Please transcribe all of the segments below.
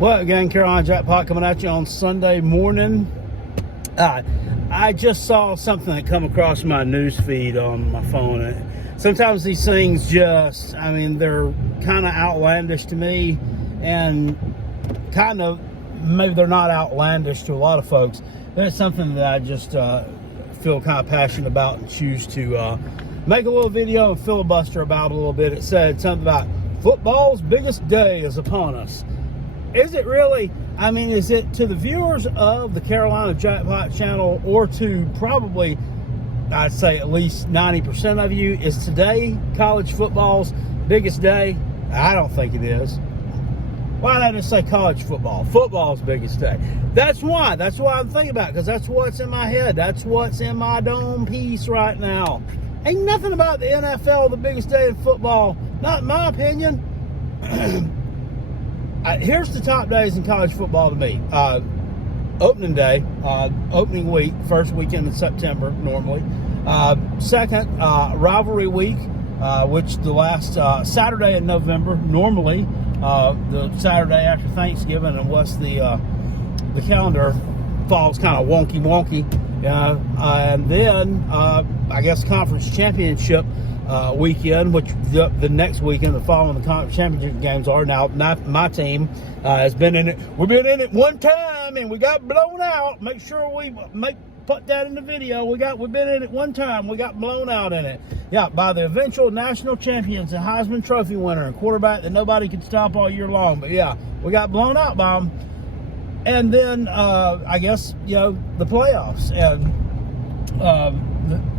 Well, again, Carolina Jackpot coming at you on Sunday morning. I just saw something that come across my news feed on my phone. Sometimes these things just, they're kind of outlandish to me, and kind of, maybe they're not outlandish to a lot of folks, but it's something that I just feel kind of passionate about and choose to make a little video and filibuster about a little bit. It said something about football's biggest day is upon us. Is it really? Is it to the viewers of the Carolina Jackpot channel, or to probably, I'd say at least 90% of you, is today college football's biggest day? I don't think it is. Why not just say college football? Football's biggest day. That's why I'm thinking about it, because that's what's in my head. That's what's in my dome piece right now. Ain't nothing about the NFL the biggest day in football. Not in my opinion. Here's the top days in college football to me. Opening day, opening week, first weekend in September normally. Second, rivalry week, which the last Saturday in November, normally the Saturday after Thanksgiving, unless the calendar falls kind of wonky. And then I guess conference championship weekend, which the next weekend, the following the conference championship games are. Now, my team has been in it. We've been in it one time and we got blown out. Make sure we put that in the video. We've been in it one time. We got blown out in it. Yeah, by the eventual national champions and Heisman Trophy winner and quarterback that nobody could stop all year long. But yeah, we got blown out by them. And then I guess the playoffs and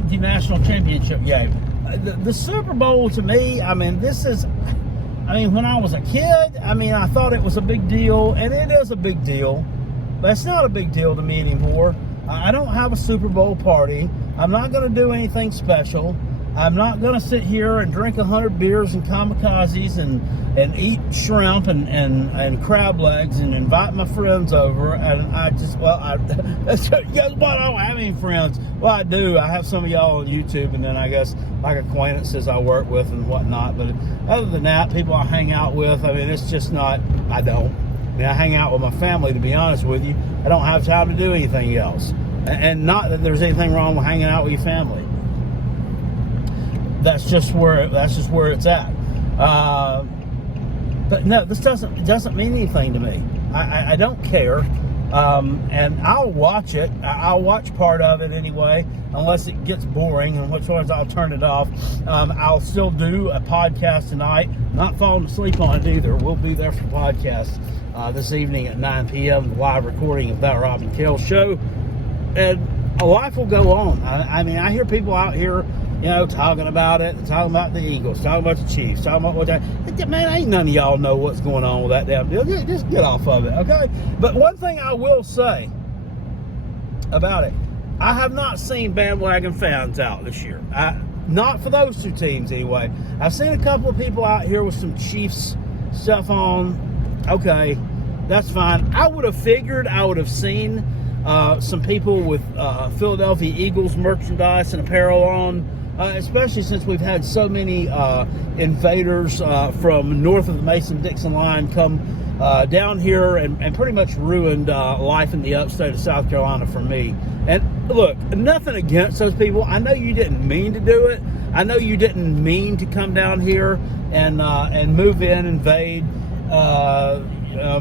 the national championship game. The Super Bowl to me, this is, when I was a kid, I thought it was a big deal, and it is a big deal, but it's not a big deal to me anymore. I don't have a Super Bowl party. I'm not going to do anything special. I'm not going to sit here and drink 100 beers and kamikazes and eat shrimp and crab legs and invite my friends over. And I don't have any friends. Well, I do. I have some of y'all on YouTube, and then I guess like acquaintances I work with and whatnot. But other than that, people I hang out with, it's just not, I don't. I hang out with my family, to be honest with you. I don't have time to do anything else. And not that there's anything wrong with hanging out with your family. That's just where it's at. But no, this doesn't mean anything to me. I don't care, and I'll watch it. I'll watch part of it anyway, unless it gets boring, and which ones I'll turn it off. I'll still do a podcast tonight. Not falling asleep on it either. We'll be there for podcasts this evening at 9 p.m. The live recording of That Rob and Kale show, and a life will go on. I hear people out here, talking about it, talking about the Eagles, talking about the Chiefs, talking about what that. Man, ain't none of y'all know what's going on with that damn deal. Just get off of it, okay? But one thing I will say about it, I have not seen bandwagon fans out this year. Not for those two teams, anyway. I've seen a couple of people out here with some Chiefs stuff on. Okay, that's fine. I would have figured I would have seen some people with Philadelphia Eagles merchandise and apparel on. Especially since we've had so many invaders from north of the Mason-Dixon line come down here and pretty much ruined life in the upstate of South Carolina for me. And look, nothing against those people. I know you didn't mean to do it. I know you didn't mean to come down here and move in, invade,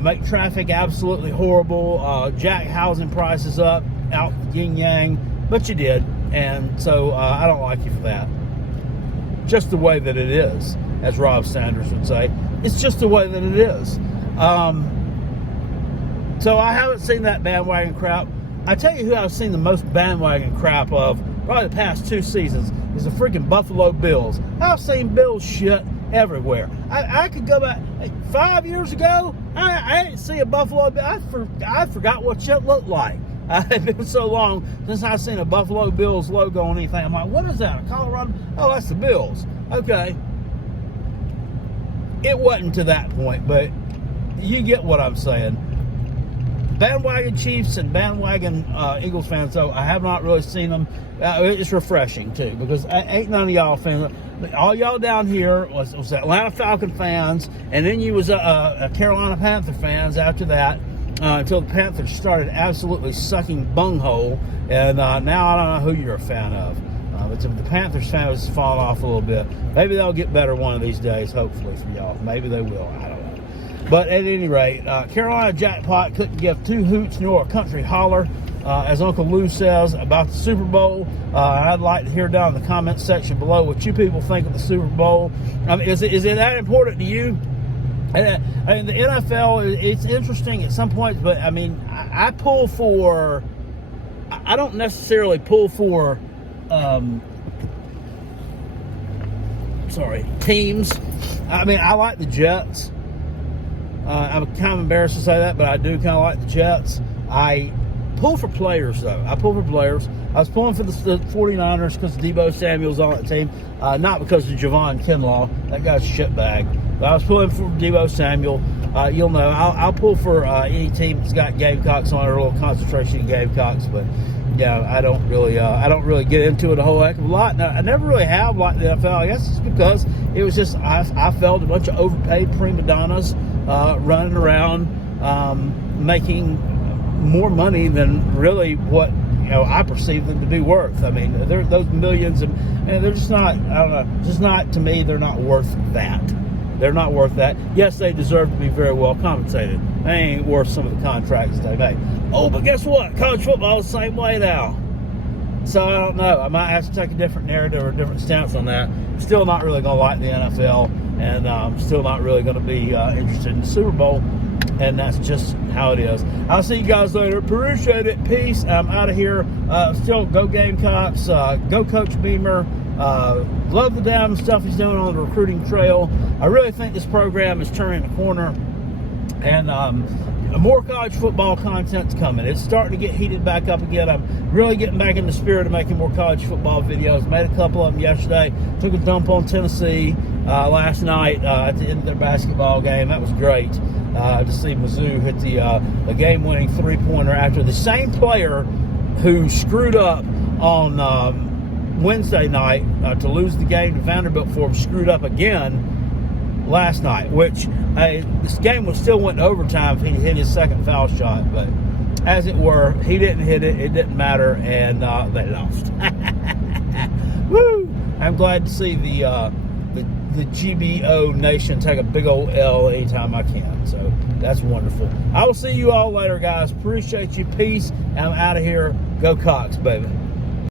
make traffic absolutely horrible, jack housing prices up, out the yin-yang, but you did. And so I don't like you for that. Just the way that it is, as Rob Sanders would say. It's just the way that it is. So I haven't seen that bandwagon crap. I tell you who I've seen the most bandwagon crap of, probably the past 2 seasons, is the freaking Buffalo Bills. I've seen Bills shit everywhere. I could go back 5 years ago. I didn't see a Buffalo Bill. I forgot what shit looked like. It's been so long since I've seen a Buffalo Bills logo on anything. I'm like, what is that? A Colorado? Oh, that's the Bills. Okay. It wasn't to that point, but you get what I'm saying. bandwagon Chiefs and bandwagon Eagles fans, though, I have not really seen them. It's refreshing, too, because ain't none of y'all fans. All y'all down here was Atlanta Falcon fans, and then you was Carolina Panther fans after that, until the Panthers started absolutely sucking bunghole, and now I don't know who you're a fan of. But the Panthers fan has fallen off a little bit. Maybe they'll get better one of these days, hopefully, for y'all. Maybe they will. I don't know. But at any rate, Carolina Jackpot couldn't give two hoots nor a country holler, as Uncle Lou says, about the Super Bowl. I'd like to hear down in the comment section below what you people think of the Super Bowl. Is it that important to you? And the NFL, it's interesting at some points, but I mean, I pull for. I don't necessarily pull for. Teams. I mean, I like the Jets. I'm kind of embarrassed to say that, but I do kind of like the Jets. I pull for players, though. I pull for players. I was pulling for the 49ers because Deebo Samuel's on that team, not because of Javon Kinlaw. That guy's a shitbag. But I was pulling for Deebo Samuel. You'll know I'll pull for any team that's got Gamecocks on it, or a little concentration of Gamecocks, but. Yeah, I don't really get into it a whole heck of a lot. Now, I never really have liked the NFL. I guess it's because it was just I felt a bunch of overpaid prima donnas running around making more money than really what I perceive them to be worth. I mean, they're those millions, and they're just not. I don't know. Just not to me. They're not worth that. They're not worth that. Yes, they deserve to be very well compensated. They ain't worth some of the contracts they make. Oh, but guess what? College football is the same way now. So I don't know. I might have to take a different narrative or a different stance on that. Still not really going to like the NFL, and I'm still not really going to be interested in the Super Bowl. And that's just how it is. I'll see you guys later. Appreciate it. Peace. I'm out of here. Still, go Gamecocks. Go Coach Beamer. Love the damn stuff he's doing on the recruiting trail. I really think this program is turning the corner, and more college football content's coming. It's starting to get heated back up again. I'm really getting back in the spirit of making more college football videos. Made a couple of them yesterday. Took a dump on Tennessee last night at the end of their basketball game. That was great to see Mizzou hit the game-winning three-pointer after the same player who screwed up on Wednesday night to lose the game to Vanderbilt for him screwed up again last night, which this game was still went to overtime if he hit his second foul shot, but as it were, he didn't hit it, it didn't matter, and they lost. Woo! I'm glad to see the GBO Nation take a big old L anytime I can, so that's wonderful. I will see you all later, guys. Appreciate you. Peace. I'm out of here. Go Cox, baby.